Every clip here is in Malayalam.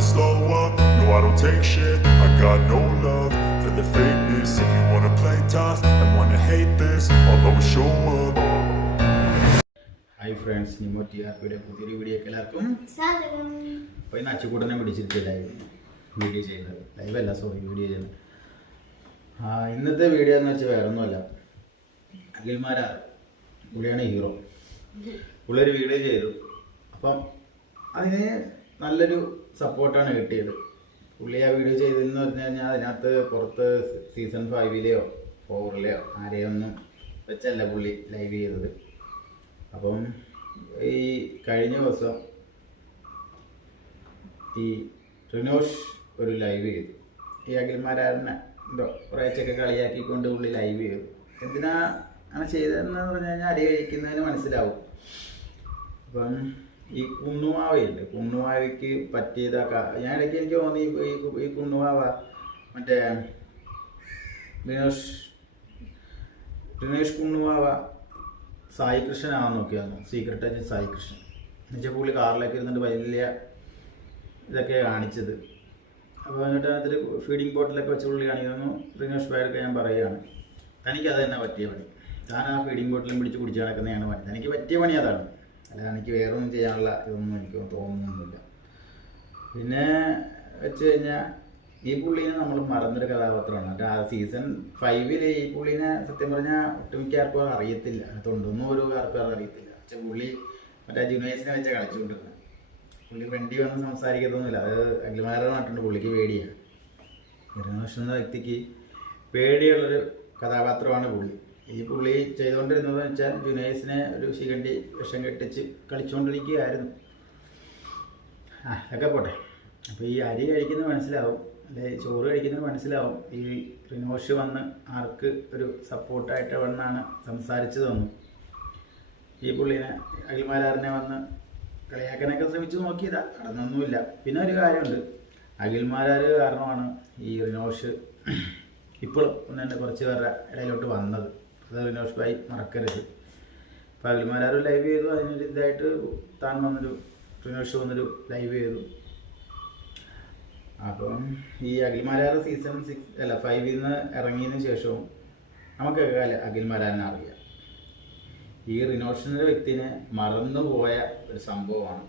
never slow up, no I don't take shit. I got no love for the fakeness. If you wanna play tough and wanna hate this I'll always show up. Hi friends നിമോ T R പിയുടെ പുതിയൊരു വീഡിയോക്ക് എല്ലാവർക്കും അപ്പോൾ ഇന്ന് അച്ചുകൂട്ടനെ പിടിച്ചിട്ട് ലൈവ് വീഡിയോ ചെയ്യുന്നത്. ലൈവ് അല്ല സോറി വീഡിയോ ചെയ്യുന്നത്. ഇന്നത്തെ വീഡിയോ എന്ന് വെച്ചാൽ വേറെ ഒന്നുമല്ല അഖിൽമാരാ പുള്ളിയാണ് ഹീറോ പുള്ളിയൊരു വീഡിയോ ചെയ്തു. അപ്പം അതിന് നല്ലൊരു സപ്പോർട്ടാണ് കിട്ടിയത്. പുള്ളി ആ വീഡിയോ ചെയ്തതെന്ന് പറഞ്ഞു കഴിഞ്ഞാൽ അതിനകത്ത് പുറത്ത് സീസൺ ഫൈവിലെയോ ഫോറിലെയോ ആരെയൊന്നും വെച്ചല്ല പുള്ളി ലൈവ് ചെയ്തത്. അപ്പം ഈ കഴിഞ്ഞ ദിവസം ഈ റിനോഷ് ഒരു ലൈവ് ചെയ്തു. ഈ അഖിൽമാരാരനെ എന്തോ കുറേച്ചൊക്കെ കളിയാക്കിക്കൊണ്ട് പുള്ളി ലൈവ് ചെയ്തു. എന്തിനാ അങ്ങനെ ചെയ്തതെന്ന് പറഞ്ഞു കഴിഞ്ഞാൽ അരി കഴിക്കുന്നതിന് മനസ്സിലാവും. അപ്പം ഈ കുന്നുമാവയില്ലേ കുന്നുമാവയ്ക്ക് പറ്റിയതൊക്കെ ഞാൻ ഇടയ്ക്ക് എനിക്ക് തോന്നി ഈ കുന്നുമാവ മറ്റേ വിനോഷ് ദിനേഷ് കുന്നുമാവ സായി കൃഷ്ണനാണെന്ന് നോക്കിയായിരുന്നു. സീക്രട്ട് ഏജന്റ് സായി കൃഷ്ണൻ എന്നുവെച്ചാൽ പുള്ളി കാറിലേക്ക് ഇരുന്നിട്ട് വലിയ ഇതൊക്കെ കാണിച്ചത്. അപ്പോൾ എന്നിട്ട് അതിൽ ഫീഡിങ് ബോട്ടിലൊക്കെ വെച്ച് പുള്ളി കാണിക്കുന്നു. റിനേഷ് പേരൊക്കെ ഞാൻ പറയുകയാണ്. തനിക്ക് അത് തന്നെ പറ്റിയ പണി. താൻ ആ ഫീഡിങ് ബോട്ടിലും പിടിച്ച് കുടിച്ച് നടക്കുന്നതാണ് പണി. തനിക്ക് പറ്റിയ പണി അതാണ്. അല്ലാതെ എനിക്ക് വേറെ ഒന്നും ചെയ്യാനുള്ള ഇതൊന്നും എനിക്ക് തോന്നുന്നില്ല. പിന്നെ വെച്ച് കഴിഞ്ഞാൽ ഈ പുള്ളീനെ നമ്മൾ മറന്നൊരു കഥാപാത്രമാണ്. മറ്റേ ആ സീസൺ ഫൈവിൽ ഈ പുള്ളീനെ സത്യം പറഞ്ഞാൽ ഒട്ടുമിക്ക ആർക്കും അറിയത്തില്ല. തൊണ്ടൊന്നും ഒരു ആർക്കും അറിയത്തില്ല. പക്ഷെ പുള്ളി മറ്റേ ജുനൈസിനെ വെച്ച് കളിച്ചുകൊണ്ടിരുന്നത് പുള്ളി വെണ്ടി വന്ന് സംസാരിക്കത്തൊന്നുമില്ല. അത് അഖിൽമാരുടെ നാട്ടുണ്ട് പുള്ളിക്ക് പേടിയാണ് ഹിരണോഷൻ എന്ന വ്യക്തിക്ക് പേടിയുള്ളൊരു കഥാപാത്രമാണ് പുള്ളി. ഈ പുള്ളി ചെയ്തുകൊണ്ടിരുന്നതെന്ന് വെച്ചാൽ ജുനൈസിനെ ഒരു ശിഖണ്ഡി വിഷം കെട്ടിച്ച് കളിച്ചുകൊണ്ടിരിക്കുകയായിരുന്നു ആ അതൊക്കെ പോട്ടെ. അപ്പോൾ ഈ അരി കഴിക്കുന്നത് മനസ്സിലാവും. അല്ലെ ചോറ് കഴിക്കുന്നത് മനസ്സിലാവും. ഈ റിനോഷ് വന്ന് ആർക്ക് ഒരു സപ്പോർട്ടായിട്ട് വന്നാണ് സംസാരിച്ചതെന്നും ഈ പുള്ളിനെ അഖിൽമാരാറിനെ വന്ന് കളിയാക്കാനൊക്കെ ശ്രമിച്ചു നോക്കിയതാ. നടന്നൊന്നുമില്ല. പിന്നെ ഒരു കാര്യമുണ്ട്. അഖിൽമാരാർ കാരണമാണ് ഈ റിനോഷ് ഇപ്പോൾ ഒന്ന് ഒന്നെ കുറച്ച് പേരുടെ ഇടയിലോട്ട് വന്നത്. അത് റിനോഷ് മറക്കരുത്. അഖിൽമാരാർ ലൈവ് ചെയ്തു. അതിനൊരു ഇതായിട്ട് താൻ വന്നൊരു റിനോഷ് വന്നൊരു ലൈവ് ചെയ്തു. അപ്പം ഈ അഖിൽമാരാറ് സീസൺ സിക്സ് അല്ല ഫൈവിൽ നിന്ന് ഇറങ്ങിയതിന് ശേഷവും നമുക്കൊക്കെ അഖിൽമാരാറിനെ അറിയാം. ഈ റിനോഷ് എന്ന വ്യക്തിനെ മറന്നുപോയ ഒരു സംഭവമാണ്.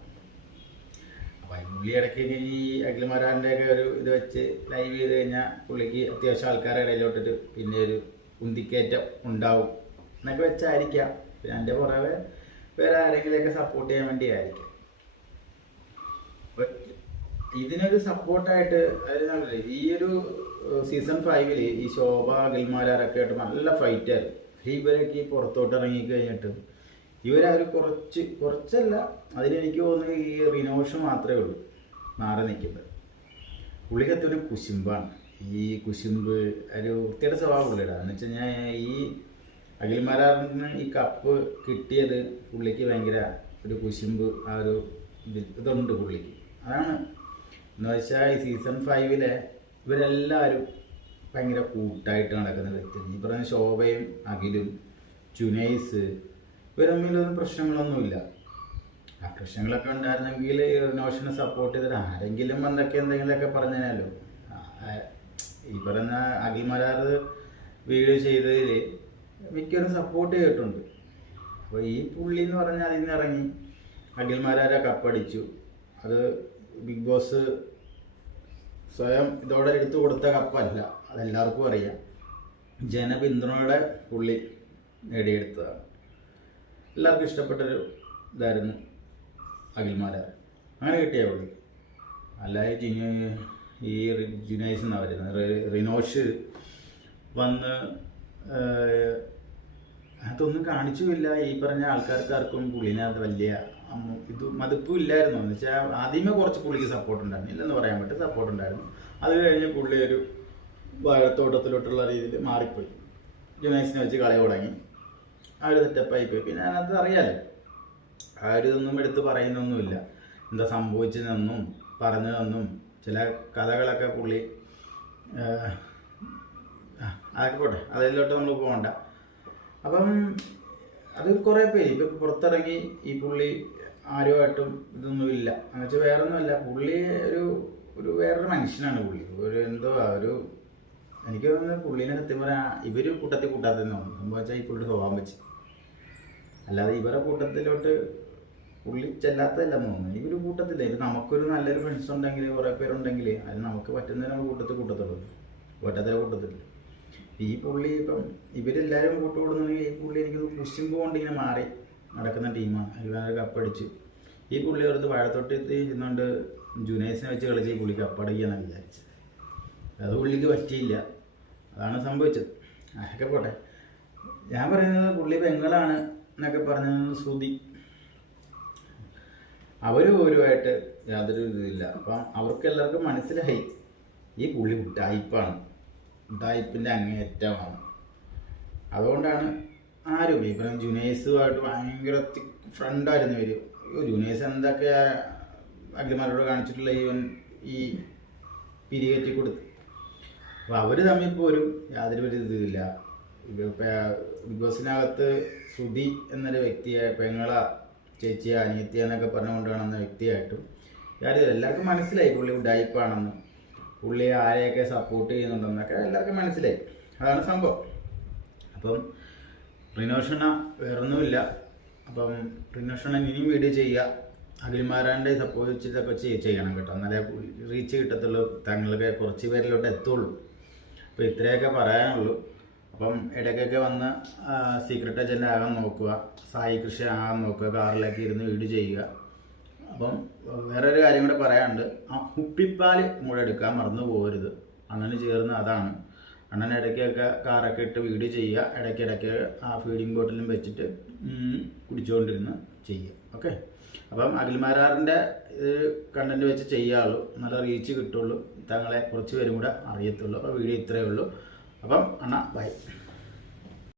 അപ്പം പുള്ളി ഇടയ്ക്ക് ഈ അഖിൽമാരാറിന്റെ ഒരു ഇത് വെച്ച് ലൈവ് ചെയ്ത് കഴിഞ്ഞാൽ പുള്ളിക്ക് അത്യാവശ്യം ആൾക്കാരുടെ ഇടയിലോട്ടിട്ട് പിന്നെ ഒരു ഉന്തിക്കയറ്റം ഉണ്ടാവും എന്നൊക്കെ വെച്ചായിരിക്കാം. പിന്നെ എന്റെ പുറമെ വേറെ ആരെങ്കിലുമൊക്കെ സപ്പോർട്ട് ചെയ്യാൻ വേണ്ടി ആയിരിക്കും ഇതിനൊരു സപ്പോർട്ടായിട്ട് അതായത് ഈ ഒരു സീസൺ ഫൈവിൽ ഈ ശോഭ ഗിൽമാരൊക്കെ ആയിട്ട് നല്ല ഫൈറ്റായിരുന്നു ഇവരൊക്കെ ഈ പുറത്തോട്ട് ഇറങ്ങി കഴിഞ്ഞിട്ട് ഇവരവർ കുറച്ച് കുറച്ചല്ല അതിനെനിക്ക് തോന്നുന്നത് ഈ റിനോഷ് മാത്രമേ ഉള്ളൂ മാറി നിൽക്കുന്നത്. പുള്ളിക്കത്തൊരു കുശുമ്പാണ്. ഈ കുശുമ്പ് ഒരു വൃത്തിയുടെ പുള്ളിയുടെ എന്ന് വെച്ച് കഴിഞ്ഞാൽ ഈ അഖിൽമാരാറിന് ഈ കപ്പ് കിട്ടിയത് പുള്ളിക്ക് ഭയങ്കര ഒരു കുശുമ്പ് ആ ഒരു ഇത് ഇതുണ്ട് പുള്ളിക്ക്. അതാണ്. എന്ന് വെച്ചാൽ ഈ സീസൺ ഫൈവിലെ ഇവരെല്ലാവരും ഭയങ്കര കൂട്ടായിട്ട് നടക്കുന്ന വ്യക്തി ഈ പറഞ്ഞ ശോഭയും അഖിലും ചുനൈസ് ഇവർ പ്രശ്നങ്ങളൊന്നുമില്ല. ആ പ്രശ്നങ്ങളൊക്കെ ഉണ്ടായിരുന്നെങ്കിൽ നോഷനെ സപ്പോർട്ട് ചെയ്തിട്ട് ആരെങ്കിലും വന്നൊക്കെ എന്തെങ്കിലുമൊക്കെ പറഞ്ഞാലോ. ഈ പറഞ്ഞ അഖിൽമാരാർ വീഡിയോ ചെയ്തതിൽ മിക്കവരും സപ്പോർട്ട് ചെയ്തിട്ടുണ്ട്. അപ്പോൾ ഈ പുള്ളി എന്ന് പറഞ്ഞാൽ അതിൽ നിന്ന് ഇറങ്ങി. അഖിൽമാരാരെ കപ്പടിച്ചു. അത് ബിഗ് ബോസ് സ്വയം ഇതോടെ എടുത്തു കൊടുത്ത കപ്പല്ല. അതെല്ലാവർക്കും അറിയാം. ജനപിന്തുണയുടെ പുള്ളി നേടിയെടുത്തതാണ്. എല്ലാവർക്കും ഇഷ്ടപ്പെട്ടൊരു ഇതായിരുന്നു അഖിൽമാരാർ. അങ്ങനെ കിട്ടിയ പുള്ളി അല്ലാതെ ജിനു ഈ ജുനൈസ് എന്നാണ് വരുന്നത് റിനോഷ് വന്ന് അതൊന്നും കാണിച്ചുമില്ല. ഈ പറഞ്ഞ ആൾക്കാർക്കാർക്കും പുള്ളിനെ അത് വലിയ ഇത് മതിപ്പും ഇല്ലായിരുന്നു. എന്ന് വെച്ചാൽ ആദ്യമേ കുറച്ച് പുള്ളിക്ക് സപ്പോർട്ട് ഉണ്ടായിരുന്നു. ഇല്ലെന്ന് പറയാൻ പറ്റും സപ്പോർട്ട് ഉണ്ടായിരുന്നു. അത് കഴിഞ്ഞ് പുള്ളി ഒരു വാഴത്തോട്ടത്തിലോട്ടുള്ള രീതിയിൽ മാറിപ്പോയി. ജുനൈസിനെ വെച്ച് കളി തുടങ്ങി. ആ ഒരു സെറ്റപ്പായി പോയി. പിന്നെ അതിനകത്ത് അറിയാലോ. ആ ഒരു ഇതൊന്നും എടുത്ത് പറയുന്നൊന്നുമില്ല. എന്താ സംഭവിച്ചതെന്നും പറഞ്ഞതെന്നും. ചില കഥകളൊക്കെ പുള്ളി ഏഹ്, ആ, അതൊക്കെ പോട്ടെ. അതിലോട്ട് നമ്മൾ പോകണ്ട അപ്പം അത് കുറേ പേര് ഇപ്പം പുറത്തിറങ്ങി ഈ പുള്ളി ആരുമായിട്ടും ഇതൊന്നുമില്ല എന്ന് വെച്ചാൽ വേറെ ഒന്നുമില്ല പുള്ളി ഒരു ഒരു വേറൊരു മനുഷ്യനാണ് പുള്ളി. ഒരു എന്തോ ഒരു എനിക്ക് തോന്നുന്നത് പുള്ളീനെ സത്യം പറയാൻ ഇവർ കൂട്ടത്തിൽ കൂട്ടാത്തെന്ന് തോന്നുന്നു. സംഭവം വെച്ചാൽ ഈ പുള്ളിയുടെ സ്വഭാവം വെച്ച്. അല്ലാതെ ഇവരുടെ കൂട്ടത്തിലോട്ട് പുള്ളി ചെല്ലാത്തതല്ല തോന്നുന്നു ഇവർ കൂട്ടത്തില്ല? ഇപ്പം നമുക്കൊരു നല്ലൊരു ഫ്രണ്ട്സ് ഉണ്ടെങ്കിൽ കുറേ പേരുണ്ടെങ്കിൽ അത് നമുക്ക് പറ്റുന്നതിന് നമ്മൾ കൂട്ടത്തിൽ കൂട്ടത്തുള്ളൂ. പറ്റാത്ത കൂട്ടത്തില്ല. ഈ പുള്ളി ഇപ്പം ഇവരെല്ലാവരും കൂട്ടുകൂടുന്നുണ്ടെങ്കിൽ ഈ പുള്ളി എനിക്ക് കുശിമ്പ് കൊണ്ട് ഇങ്ങനെ മാറി നടക്കുന്ന ടീമാണ് എല്ലാവരും കപ്പടിച്ച് ഈ പുള്ളി വെറുതെ വാഴത്തൊട്ടി ഇരുന്നുകൊണ്ട് ജുനൈസിനെ വെച്ച് കളിച്ച് ഈ പുള്ളി കപ്പടിക്കാന്നാണ് വിചാരിച്ചത്. അത് പുള്ളിക്ക് പറ്റിയില്ല. അതാണ് സംഭവിച്ചത്. അതൊക്കെ പോട്ടെ. ഞാൻ പറയുന്നത് പുള്ളി പെങ്ങളാണ് എന്നൊക്കെ പറഞ്ഞ ശ്രുതി അവർ പോരുമായിട്ട് യാതൊരു ഇതില്ല. അപ്പം അവർക്ക് എല്ലാവർക്കും മനസ്സിലായി. ഈ പുള്ളി ടൈപ്പാണ് ടൈപ്പിന്റെ അങ്ങേയറ്റമാണ്. അതുകൊണ്ടാണ് ആരും ഇപ്പം ജുനൈസുമായിട്ട് ഭയങ്കര ഫ്രണ്ടായിരുന്നു ഇവർ ജുനൈസ് എന്തൊക്കെ അഗ്രിമാരോട് കാണിച്ചിട്ടുള്ള ഇവൻ ഈ പിരികറ്റി കൊടുത്ത്. അപ്പോൾ അവർ തമ്മിൽ പോലും യാതൊരു ഒരു ഇതില്ല. ബിഗ് ബോസിനകത്ത് ശ്രുതി എന്നൊരു വ്യക്തിയെ പെങ്ങള ചേച്ചിയെ അനിയത്തിയ എന്നൊക്കെ പറഞ്ഞുകൊണ്ട് വ്യക്തിയായിട്ടും കാര്യം എല്ലാവർക്കും മനസ്സിലായി പുള്ളി ഡൈപ്പാണെന്ന് പുള്ളി ആരെയൊക്കെ സപ്പോർട്ട് ചെയ്യുന്നുണ്ടെന്നൊക്കെ എല്ലാവർക്കും മനസ്സിലായി. അതാണ് സംഭവം. അപ്പം റിനോഷണ വേറൊന്നുമില്ല. അപ്പം റിനോഷണ ഇനിയും വീഡിയോ ചെയ്യുക. അഖിൽമാരാന്റെ സപ്പോർട്ട് വെച്ചിട്ടൊക്കെ ചെയ്- ചെയ്യണം കേട്ടോ. എന്നാലേ റീച്ച് കിട്ടത്തുള്ളൂ. തങ്ങൾക്ക് കുറച്ച് പേരിലോട്ട് എത്തുള്ളൂ. അപ്പോൾ ഇത്രയൊക്കെ പറയാനുള്ളൂ. അപ്പം ഇടയ്ക്കൊക്കെ വന്ന് സീക്രട്ട് അജന്റ് ആകാൻ നോക്കുക സായി കൃഷി ആകാൻ നോക്കുക കാറിലേക്ക് ഇരുന്ന് വീട് ചെയ്യുക. അപ്പം വേറൊരു കാര്യം കൂടെ പറയാനുണ്ട്. ആ കുപ്പിപ്പാൽ കൂടെ എടുക്കാൻ മറന്നു പോകരുത്. അണ്ണന് ചേർന്ന് അതാണ്. അണ്ണൻ ഇടയ്ക്കൊക്കെ കാറൊക്കെ ഇട്ട് വീട് ചെയ്യുക ഇടയ്ക്കിടയ്ക്ക് ആ ഫീഡിങ് ബോട്ടിലും വെച്ചിട്ട് കുടിച്ചുകൊണ്ടിരുന്ന് ചെയ്യുക. ഓക്കെ? അപ്പം അഖിൽമാരാറിന്റെ കണ്ടന്റ് വെച്ച് ചെയ്യാവുള്ളൂ. നല്ല റീച്ച് കിട്ടുള്ളൂ. തങ്ങളെ കുറച്ച് പേരും കൂടെ അറിയത്തുള്ളൂ. അപ്പോൾ വീഡിയോ ഇത്രയേ ഉള്ളൂ. അപ്പം അണ്ണ ബൈ